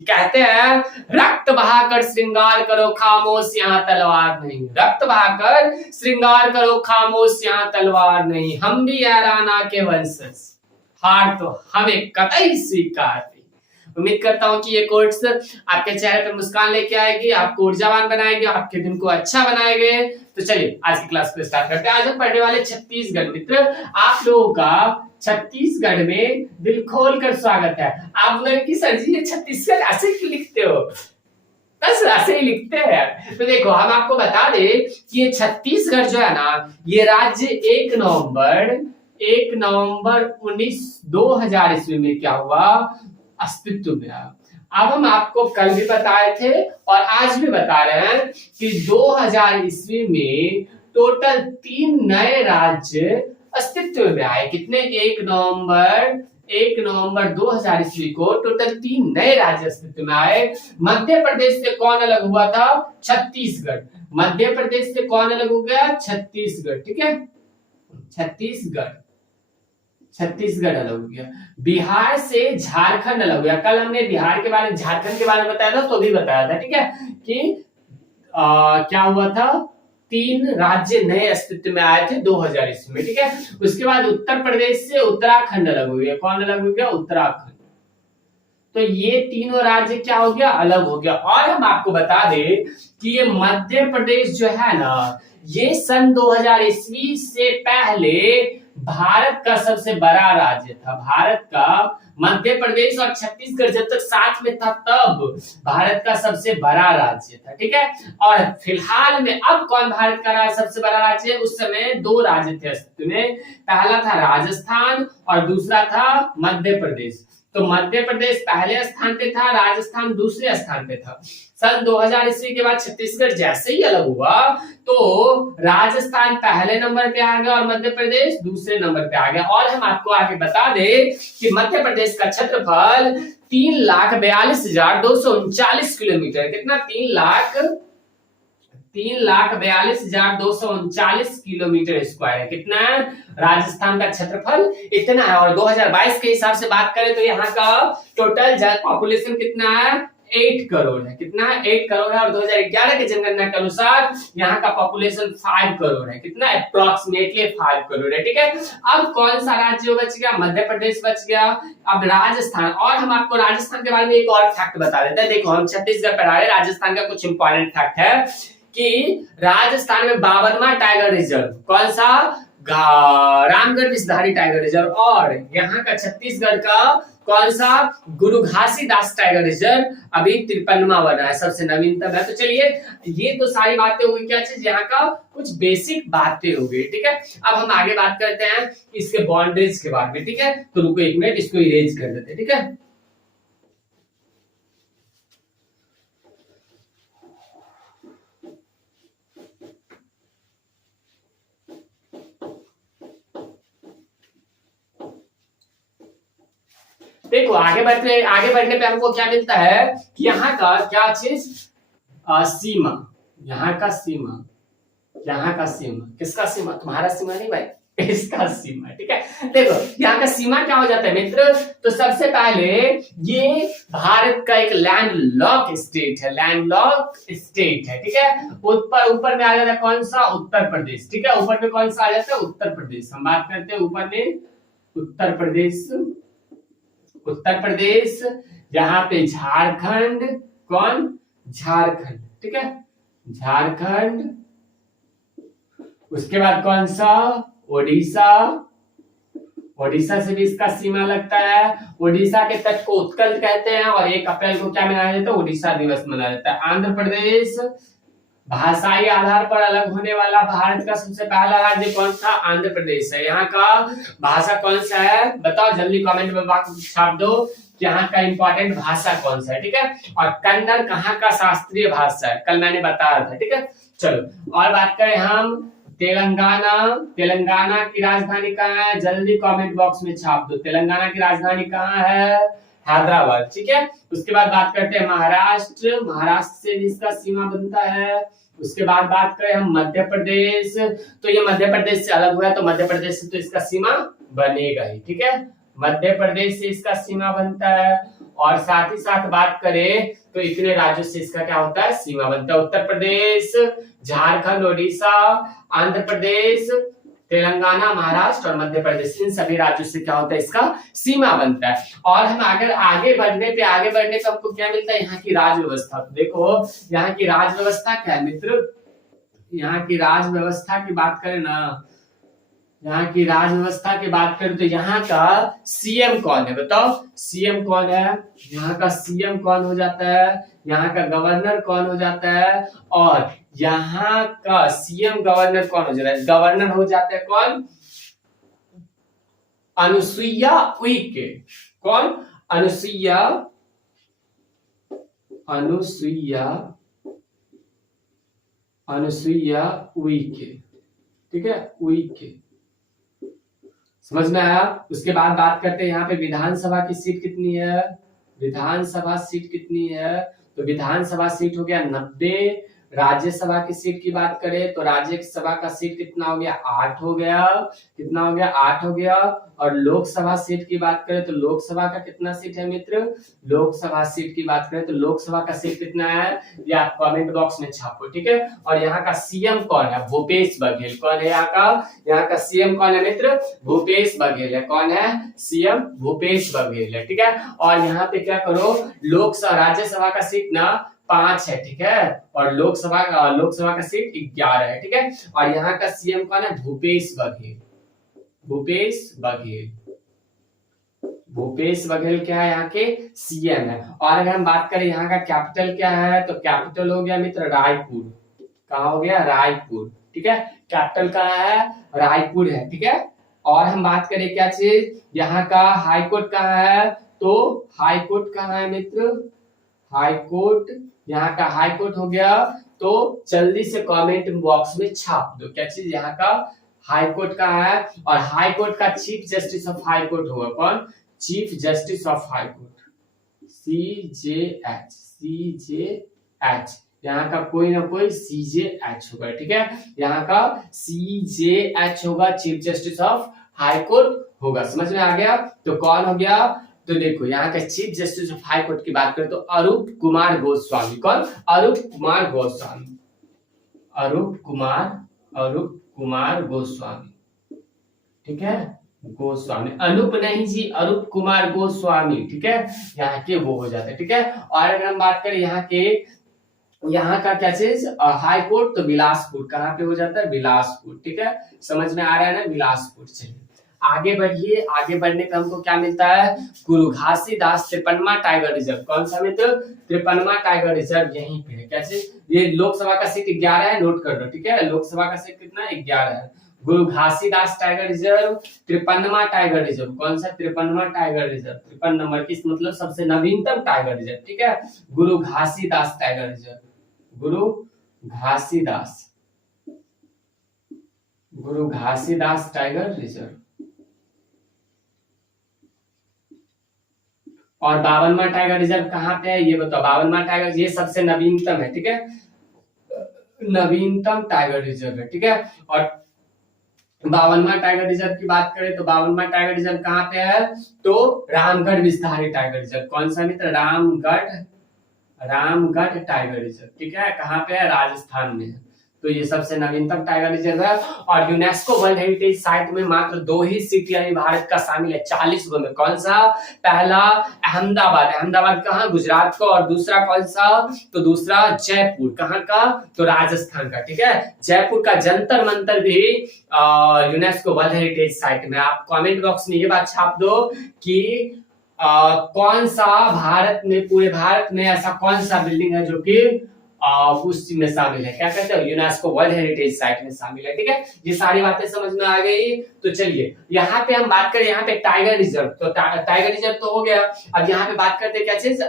कहते हैं रक्त बहाकर श्रृंगार करो खामोश यहाँ तलवार नहीं, रक्त बहाकर श्रृंगार करो खामोश यहाँ तलवार नहीं, हम भी है राणा के वंशज, हार तो हमें कतई स्वीकार नहीं। उम्मीद करता हूँ कि ये कोट्स आपके चेहरे पे मुस्कान लेके आएगी, आपको ऊर्जावान बनाएंगे, आपके दिन को अच्छा बनाएंगे। तो चलिए आज की क्लास को स्टार्ट करते हैं। आज हम पढ़ने वाले छत्तीसगढ़। मित्र आप लोगों का छत्तीसगढ़ में दिल खोल कर स्वागत है। आप लोग की सर जी ये छत्तीसगढ़ ऐसे क्यों लिखते हो? बस ऐसे ही लिखते हैं। तो देखो हम आपको बता दें कि ये छत्तीसगढ़ जो है ना, ये राज्य 1 नवंबर 2000 ईस्वी में क्या हुआ, अस्तित्व में आया। अब हम आपको कल भी बताए थे और आज भी बता रहे हैं कि 2000 ईस्वी में टोटल 3 नए राज्य अस्तित्व में आए। कितने? 1 नवंबर 2000 ईस्वी को टोटल 3 नए राज्य अस्तित्व में आए। मध्य प्रदेश से कौन अलग हुआ था? छत्तीसगढ़। मध्य प्रदेश से कौन अलग हो गया? छत्तीसगढ़। ठीक है, छत्तीसगढ़ अलग हो गया। बिहार से झारखंड अलग हो गया। कल हमने बिहार के बारे में, झारखंड के बारे में बताया था, तो भी बताया था। ठीक है कि क्या हुआ था, 3 राज्य नए अस्तित्व में आए थे 2000 ईस्वी में। ठीक है, उसके बाद उत्तर प्रदेश से उत्तराखंड अलग हो गया। कौन अलग हो गया? उत्तराखंड। तो ये तीनों राज्य क्या हो गया? अलग हो गया। और हम आपको बता दें कि ये मध्य प्रदेश जो है ना, ये सन 2000 ईस्वी से पहले भारत का सबसे बड़ा राज्य था। भारत का मध्य प्रदेश और छत्तीसगढ़ जब तक साथ में था तब भारत का सबसे बड़ा राज्य था। ठीक है, और फिलहाल में अब कौन भारत का सबसे बड़ा राज्य है? उस समय 2 राज्य थे अस्तित्व में। पहला था राजस्थान और दूसरा था मध्य प्रदेश। तो मध्य प्रदेश पहले स्थान पे था, राजस्थान दूसरे स्थान पे था। सन 2000 ईस्वी के बाद छत्तीसगढ़ जैसे ही अलग हुआ तो राजस्थान पहले नंबर पे आ गया और मध्य प्रदेश दूसरे नंबर पे आ गया। और हम आपको आगे बता दें कि मध्य प्रदेश का क्षेत्रफल 3,42,239 किलोमीटर। कितना? 3,42,239 किलोमीटर स्क्वायर है। कितना? राजस्थान का क्षेत्रफल इतना है। और 2022 के हिसाब से बात करें तो यहाँ का टोटल पॉपुलेशन कितना है? 8 करोड़ है। कितना है? 8 करोड़ है। और 2011 की जनगणना के अनुसार यहाँ का पॉपुलेशन 5 करोड़ है। कितना? अप्रोक्सीमेटली 5 करोड़ है। ठीक है, अब कौन सा राज्य बच गया? मध्य प्रदेश बच गया। अब राजस्थान। और हम आपको राजस्थान के बारे में एक और फैक्ट बता देते हैं। देखो हम छत्तीसगढ़ पढ़ा रहे, राजस्थान का कुछ इंपॉर्टेंट फैक्ट है कि राजस्थान में 52वां टाइगर रिजर्व कौन सा? Ramgarh Vishdhari tiger reserve. और यहाँ का छत्तीसगढ़ का कौन सा? गुरु घासीदास टाइगर रिजर्व अभी 53वां बना है, सबसे नवीनतम है। तो चलिए ये तो सारी बातें हो गई। क्या चीज? यहाँ का कुछ बेसिक बातें हो गई। ठीक है, अब हम आगे बात करते हैं इसके बाउंड्रीज के बारे में। ठीक है, तो रुको 1 मिनट, इसको इरेज कर देते हैं। ठीक है, देखो आगे बढ़ने पे हमको क्या मिलता है कि यहाँ का क्या चीज? सीमा। यहाँ का सीमा किसका सीमा? तुम्हारा सीमा नहीं भाई, इसका सीमा। ठीक है, देखो यहाँ का सीमा क्या हो जाता है मित्र? तो सबसे पहले ये भारत का एक लैंडलॉक स्टेट है। ठीक है, ऊपर में आ जाता है कौन सा? उत्तर प्रदेश। ठीक है, ऊपर में कौन सा आ जाता है? उत्तर प्रदेश। हम बात करते हैं ऊपर में उत्तर प्रदेश। यहाँ पे झारखंड। कौन? झारखंड। ठीक है, झारखंड। उसके बाद कौन सा? ओडिशा से भी इसका सीमा लगता है। ओडिशा के तट को उत्कल कहते हैं और 1 अप्रैल को क्या मनाया जाता है? ओडिशा दिवस मनाया जाता है। आंध्र प्रदेश। भाषाई आधार पर अलग होने वाला भारत का सबसे पहला राज्य कौन था? आंध्र प्रदेश है। यहाँ का भाषा कौन सा है? बताओ जल्दी कमेंट में छाप दो कि यहाँ का इंपॉर्टेंट भाषा कौन सा है। ठीक है, और कन्नड़ कहाँ का शास्त्रीय भाषा है? कल मैंने बताया था। ठीक है, चलो और बात करें हम तेलंगाना की राजधानी कहाँ है? जल्दी कमेंट बॉक्स में छाप दो। तेलंगाना की राजधानी कहाँ है? हैदराबाद। ठीक है, उसके बाद बात करते हैं महाराष्ट्र से भी इसका सीमा बनता है। उसके बाद बात करें हम मध्य प्रदेश, तो ये मध्य प्रदेश से अलग हुआ है तो मध्य प्रदेश से तो इसका सीमा बनेगा ही। ठीक है, मध्य प्रदेश से इसका सीमा बनता है। और साथ ही साथ बात करें तो इतने राज्यों से इसका क्या होता है, सीमा बनता है। उत्तर प्रदेश, झारखंड, ओडिशा, आंध्र प्रदेश, तेलंगाना, महाराष्ट्र और मध्य प्रदेश, इन सभी राज्यों से क्या होता है, इसका सीमा बनता है। और हम अगर आगे बढ़ने पे हमको क्या मिलता है, यहाँ की राज व्यवस्था। तो देखो यहाँ की राज व्यवस्था क्या है मित्र, यहाँ की राज व्यवस्था की बात करें ना, यहाँ की राज व्यवस्था की बात करें तो यहाँ का सीएम कौन है, बताओ सीएम कौन है, यहाँ का सीएम कौन हो जाता है, यहाँ का गवर्नर कौन हो जाता है, और यहाँ का सीएम गवर्नर कौन हो जाता है, गवर्नर हो जाता है कौन, अनुसुईया उइके। कौन, अनुसुईया उइके, ठीक है, उइके, समझ में आया। उसके बाद बात करते हैं यहाँ पे विधानसभा की सीट कितनी है, विधानसभा सीट कितनी है, तो विधानसभा सीट हो गया 90। राज्यसभा की सीट की बात करें तो राज्यसभा का सीट कितना हो गया, 8 हो गया, कितना हो गया, 8 हो गया। और लोकसभा सीट की बात करें तो लोकसभा का कितना सीट है मित्र, लोकसभा सीट की बात करें तो लोकसभा का सीट कितना है, ये आप कमेंट बॉक्स में छापो, ठीक है। और यहाँ का सीएम कौन है, भूपेश बघेल। कौन है यहाँ का सीएम कौन है मित्र, भूपेश बघेल है। कौन है, सीएम भूपेश बघेल है, ठीक है। और यहाँ पे क्या करो, लोकसभा राज्यसभा का सीट ना 5 है, ठीक है, और लोकसभा का सीट 11 है, ठीक है। और यहाँ का सीएम कौन है, भूपेश बघेल, भूपेश बघेल, भूपेश बघेल क्या है, यहाँ के सीएम है। और अगर हम बात करें यहाँ का कैपिटल क्या है, तो कैपिटल हो गया मित्र रायपुर। कहाँ हो गया, रायपुर, ठीक है, कैपिटल कहाँ है, रायपुर है, ठीक है। और हम बात करें क्या चीज, यहाँ का हाईकोर्ट कहाँ है, तो हाईकोर्ट कहाँ है मित्र, हाईकोर्ट, यहाँ का हाईकोर्ट हो गया, तो जल्दी से कमेंट बॉक्स में छाप दो क्या चीज, यहाँ का हाईकोर्ट कहाँ है। और हाईकोर्ट का चीफ जस्टिस ऑफ हाईकोर्ट होगा कौन, chief justice of high court, CJH, CJH, यहाँ का कोई ना कोई CJH होगा, ठीक है, यहाँ का CJH होगा, चीफ जस्टिस ऑफ हाईकोर्ट होगा। समझ में आ गया, तो कौन हो गया, तो देखो यहाँ का chief justice of high court की बात करें तो अरूप कुमार गोस्वामी। कौन, अरूप कुमार गोस्वामी, अरूप कुमार गोस्वामी, ठीक है, गोस्वामी, अनूप नहीं जी, अरूप कुमार गोस्वामी, ठीक है, यहाँ के वो हो जाते हैं, ठीक है। और अगर हम बात करें यहाँ का क्या चीज, हाई कोर्ट, तो बिलासपुर, कहाँ पे हो जाता है, बिलासपुर, ठीक है, समझ में आ रहा है ना, बिलासपुर। चलिए आगे बढ़िए, आगे बढ़ने का हमको क्या मिलता है, गुरु घासीदास तिरपनमा टाइगर रिजर्व। कौन सा मित्र, तिरपनमा टाइगर रिजर्व यहीं पे है। कैसे, ये लोकसभा का सीट 11 है, नोट कर लो, ठीक है, लोकसभा का सीट कितना है, 11 है। गुरु घासीदास टाइगर रिजर्व, तिरपनमा टाइगर रिजर्व, कौन सा, तिरपनमा टाइगर रिजर्व, 53 नंबर की, मतलब सबसे नवीनतम टाइगर रिजर्व, ठीक है, गुरु घासीदास टाइगर रिजर्व, गुरु घासीदास टाइगर रिजर्व। और 52वां टाइगर रिजर्व कहाँ पे है, ये बताओ, 52वां टाइगर, ये सबसे नवीनतम है, ठीक है, नवीनतम टाइगर रिजर्व है, ठीक है। और 52वां टाइगर रिजर्व की बात करें तो 52वां टाइगर रिजर्व कहाँ पे है, तो रामगढ़ विस्तारी टाइगर रिजर्व। कौन सा मित्र, रामगढ़ टाइगर रिजर्व, ठीक है, कहाँ पे है, राजस्थान में है। तो ये सबसे नवीनतम टाइगर रिजर्व है। और यूनेस्को वर्ल्ड हेरिटेज साइट में मात्र 2 ही सिटी यानी भारत का शामिल है 40 गो में। कौन सा, पहला अहमदाबाद कहाँ, गुजरात का, और दूसरा कौन सा, तो दूसरा जयपुर, कहाँ का, तो राजस्थान का, ठीक है। जयपुर का जंतर मंतर भी यूनेस्को वर्ल्ड हेरिटेज साइट में। आप कमेंट बॉक्स में ये बात छाप दो कि कौन सा भारत में, पूरे भारत में ऐसा कौन सा बिल्डिंग है जो कि उस में शामिल है, क्या कहते हैं, यूनेस्को वर्ल्ड हेरिटेज साइट में शामिल है, ठीक है। ये सारी बातें समझ में आ गई। तो चलिए यहाँ पे हम बात करें, यहाँ पे टाइगर रिजर्व, तो टाइगर रिजर्व तो हो गया। अब यहाँ पे बात करते हैं क्या चीज,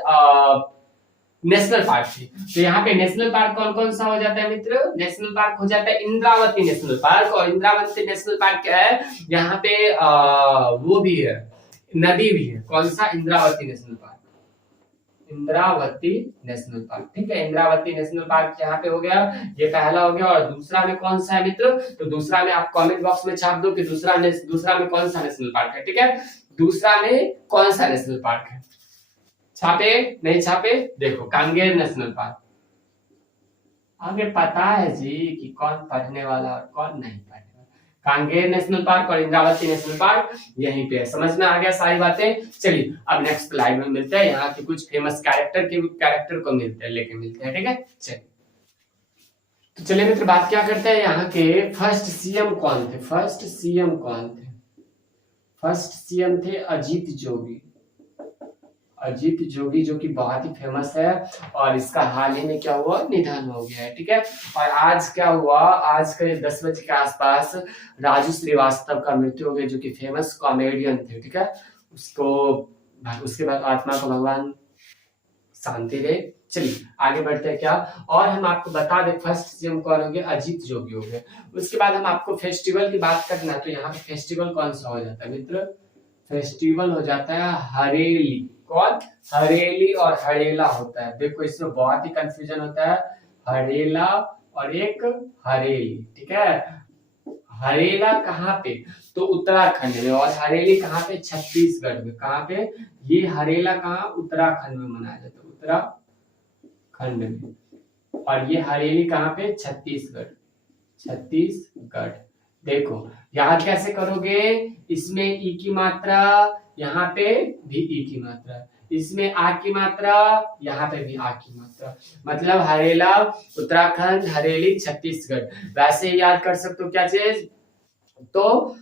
नेशनल पार्क की। तो यहाँ पे नेशनल पार्क कौन कौन सा हो जाता है मित्र, नेशनल पार्क हो जाता है इंद्रावती नेशनल पार्क। और इंद्रावती नेशनल पार्क क्या है, यहाँ पे वो भी है, नदी भी है। कौन सा, Indravati national park, Indravati national park, ठीक है, इंद्रावती नेशनल पार्क यहाँ पे हो गया, ये पहला हो गया। और दूसरा में कौन सा है मित्र, तो दूसरा में आप कमेंट बॉक्स में छाप दो कि दूसरा में कौन सा नेशनल पार्क है, ठीक है, दूसरा में कौन सा नेशनल पार्क है। छापे नहीं छापे? देखो कांगेर नेशनल पार्क, हमें पता है जी कि कौन पढ़ने वाला और कौन नहीं पढ़ने वाला। कांगेर नेशनल पार्क और इंद्रावती नेशनल पार्क यहीं पे है। समझ में आ गया सारी बातें? चलिए अब नेक्स्ट स्लाइड में मिलते हैं, यहाँ के कुछ फेमस कैरेक्टर को लेके मिलते हैं, ठीक है। चलिए तो चलिए मित्र बात क्या करते हैं, यहाँ के फर्स्ट सीएम कौन थे? फर्स्ट सीएम थे अजीत जोगी। अजीत जोगी जो कि बहुत ही फेमस है और इसका हाल ही में क्या हुआ, निधन हो गया है, ठीक है। और आज क्या हुआ, आज के 10 बजे के आसपास राजू श्रीवास्तव का मृत्यु हो गया, जो कि फेमस कॉमेडियन थे, ठीक है। उसके बाद आत्मा को भगवान शांति दे। चलिए आगे बढ़ते हैं क्या, और हम आपको बता दें फर्स्ट सीएम कौन हो गया, अजीत जोगी हो गए। उसके बाद हम आपको फेस्टिवल की बात करना है, तो यहाँ पे फेस्टिवल कौन सा हो जाता है मित्र? फेस्टिवल हो जाता है हरेली। कौन? हरेली और हरेला होता है। देखो इसमें बहुत ही कंफ्यूजन होता है, हरेला और एक हरेली, ठीक है। हरेला कहाँ पे? तो उत्तराखंड में, और हरेली कहाँ पे? छत्तीसगढ़ में। कहाँ पे? ये हरेला कहाँ? उत्तराखंड में मनाया जाता है, उत्तराखंड में। और ये हरेली कहाँ पे? छत्तीसगढ़। देखो याद कैसे करोगे, इसमें ई की मात्रा, यहाँ पे भी ई की मात्रा, इसमें आ की मात्रा, यहाँ पे भी आ की मात्रा, मतलब हरेला उत्तराखंड, हरेली छत्तीसगढ़। वैसे ही याद कर सकते हो क्या चीज, तो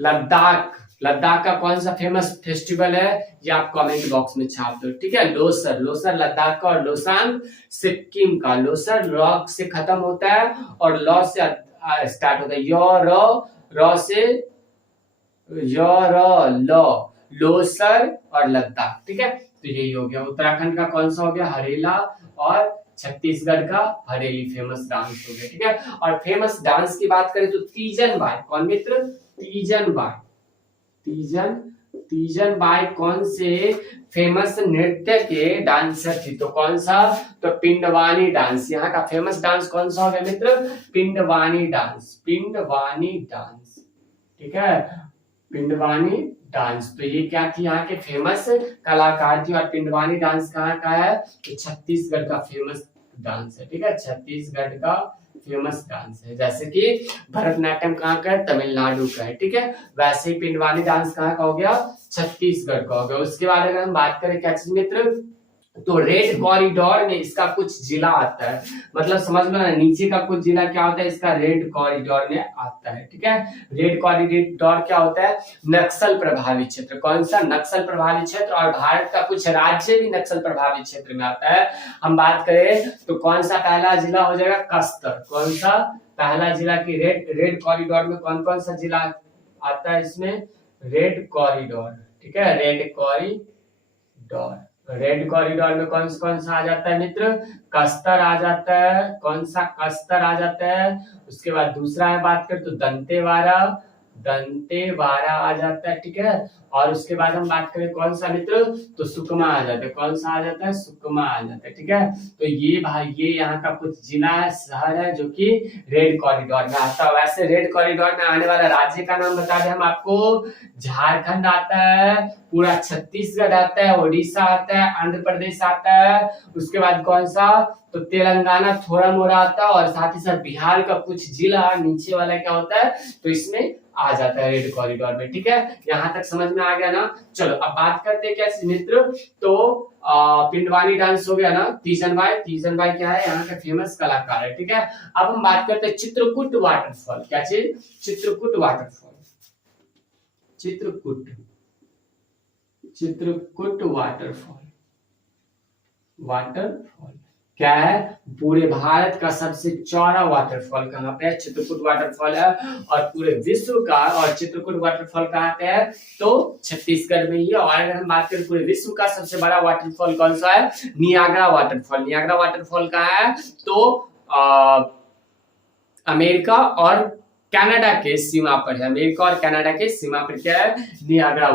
लद्दाख का कौन सा फेमस फेस्टिवल है, ये आप कमेंट बॉक्स में छाप दो, ठीक है। लोसर लद्दाख का, और लोसांग सिक्किम का। लोसर लॉ से खत्म होता है और लॉ से स्टार्ट होता है, र से लॉ, लोसर और लद्दाख, ठीक है। तो यही हो गया। उत्तराखंड का कौन सा हो गया, हरेला, और छत्तीसगढ़ का हरेली फेमस डांस हो गया, ठीक है। और फेमस डांस की बात करें तो तीजन बाई, कौन मित्र? तीजन बाई कौन से फेमस नृत्य के डांसर थी, तो कौन सा? तो पिंडवानी डांस। यहाँ का फेमस डांस कौन सा हो गया मित्र? पिंडवानी डांस, ठीक है, पिंडवानी डांस। तो ये क्या थी, यहाँ के फेमस कलाकार थी। और पिंडवानी डांस कहाँ का है? तो छत्तीसगढ़ का फेमस डांस है, ठीक है, छत्तीसगढ़ का फेमस डांस है। जैसे कि भरतनाट्यम कहाँ का है? तमिलनाडु का है, ठीक है। वैसे ही पिंडवानी डांस कहाँ का हो गया? छत्तीसगढ़ का हो गया। उसके बाद अगर हम बात करें क्या चीज मित्र, तो रेड कॉरिडोर में इसका कुछ जिला आता है, मतलब समझ में ना, नीचे का कुछ जिला क्या होता है, इसका रेड कॉरिडोर में आता है, ठीक है। रेड कॉरिडोर क्या होता है? नक्सल प्रभावित क्षेत्र। कौन सा? नक्सल प्रभावित क्षेत्र। और भारत का कुछ राज्य भी नक्सल प्रभावित क्षेत्र में आता है। हम बात करें तो कौन सा पहला जिला हो जाएगा? कस्तर। कौन सा पहला जिला की रेड कॉरिडोर में कौन कौन सा जिला आता है इसमें? रेड कॉरिडोर, ठीक है, रेड कॉरिडोर में कौन सा आ जाता है मित्र? कस्तर आ जाता है। कौन सा? कस्तर आ जाता है। उसके बाद दूसरा है बात करें तो दंतेवाड़ा आ जाता है, ठीक है। और उसके बाद हम बात करें कौन सा मित्र, तो सुकमा आ जाता है। कौन सा आ जाता है? सुकमा आ जाता है, ठीक है। तो ये भाई ये यहाँ का कुछ जिला है, शहर है जो कि रेड कॉरिडोर में आता है। वैसे रेड कॉरिडोर में आने वाला राज्य का नाम बता दें हम आपको, झारखंड आता है, पूरा छत्तीसगढ़ आता है, उड़ीसा आता है, आंध्र प्रदेश आता है। उसके बाद कौन सा, तो तेलंगाना थोड़ा मोड़ा आता है, और साथ ही साथ बिहार का कुछ जिला नीचे वाला क्या होता है, तो इसमें आ जाता है रेड कॉरिडोर में, ठीक है। यहाँ तक समझ में आ गया ना। चलो अब बात करते हैं क्या मित्र, तो पिंडवानी डांस हो गया ना। तीजन बाई क्या है? यहाँ का फेमस कलाकार है, ठीक है। अब हम बात करते हैं चित्रकूट वाटरफॉल। क्या चीज? चित्रकूट वाटरफॉल क्या है? पूरे भारत का सबसे चौड़ा वाटरफॉल कहाँ पे है? चित्रकूट वाटरफॉल है। और पूरे विश्व का, और चित्रकूट वाटरफॉल कहाँ पे है? तो छत्तीसगढ़ में ही है। और अगर हम बात करें पूरे विश्व का सबसे बड़ा वाटरफॉल कौन सा है? नियाग्रा वाटरफॉल कहाँ है? तो अमेरिका और कनाडा के सीमा पर है। अमेरिका और कनाडा के सीमा पर क्या है? नियाग्रा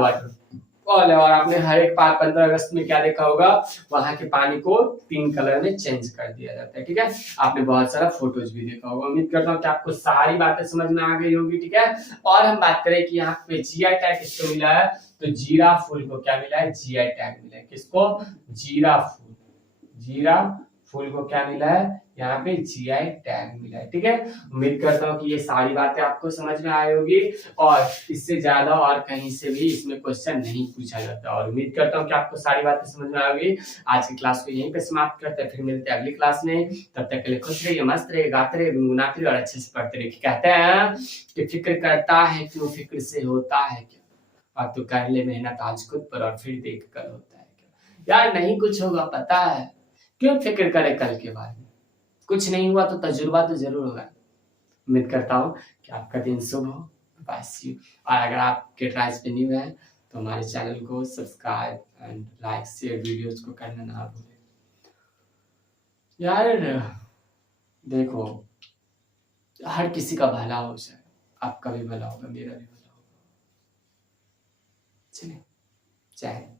ऑल है। और आपने हर एक 15 अगस्त में क्या देखा होगा, वहां के पानी को 3 कलर में चेंज कर दिया जाता है, ठीक है। आपने बहुत सारा फोटोज भी देखा होगा। उम्मीद करता हूँ कि आपको सारी बातें समझ में आ गई होगी, ठीक है। और हम बात करें कि यहाँ पे जीआई टैग किसको मिला है, तो जीरा फूल को क्या मिला है, जीआई टैग मिला है। किसको, जीरा फूल, जीरा फूल को क्या मिला है, यहाँ पे जीआई टैग मिला है, ठीक है। उम्मीद करता हूँ कि ये सारी बातें आपको समझ में आई होगी, और इससे ज्यादा और कहीं से भी इसमें क्वेश्चन नहीं पूछा जाता। और उम्मीद करता हूँ कि आपको सारी बातें समझ में आई होगी। आज की क्लास को यहीं पे समाप्त करते हैं, फिर मिलते हैं अगली क्लास में। तब तक के लिए खुश रहिए, मस्त रहिए, गाते रहिए, गुनगुनाते रहिए और अच्छे से पढ़ते रहिए। कहते हैं कि फिक्र करता है क्यों, फिक्र से होता है क्या, और तू कर ले मेहनत आज खुद पर और फिर देख कर होता है क्या। यार नहीं कुछ होगा पता है, क्यों फिक्र करे कल के बारे में, कुछ नहीं हुआ तो तजुर्बा तो जरूर होगा। उम्मीद करता हूँ कि आपका दिन शुभ हो। बस यू। और अगर आप केटराइज पे न्यू हैं तो हमारे चैनल को subscribe and like share videos को करना ना भूलें। यार देखो, हर किसी का भला हो जाए, आपका भी भला होगा, मेरा भी भला होगा। चलिए, जय हिंद।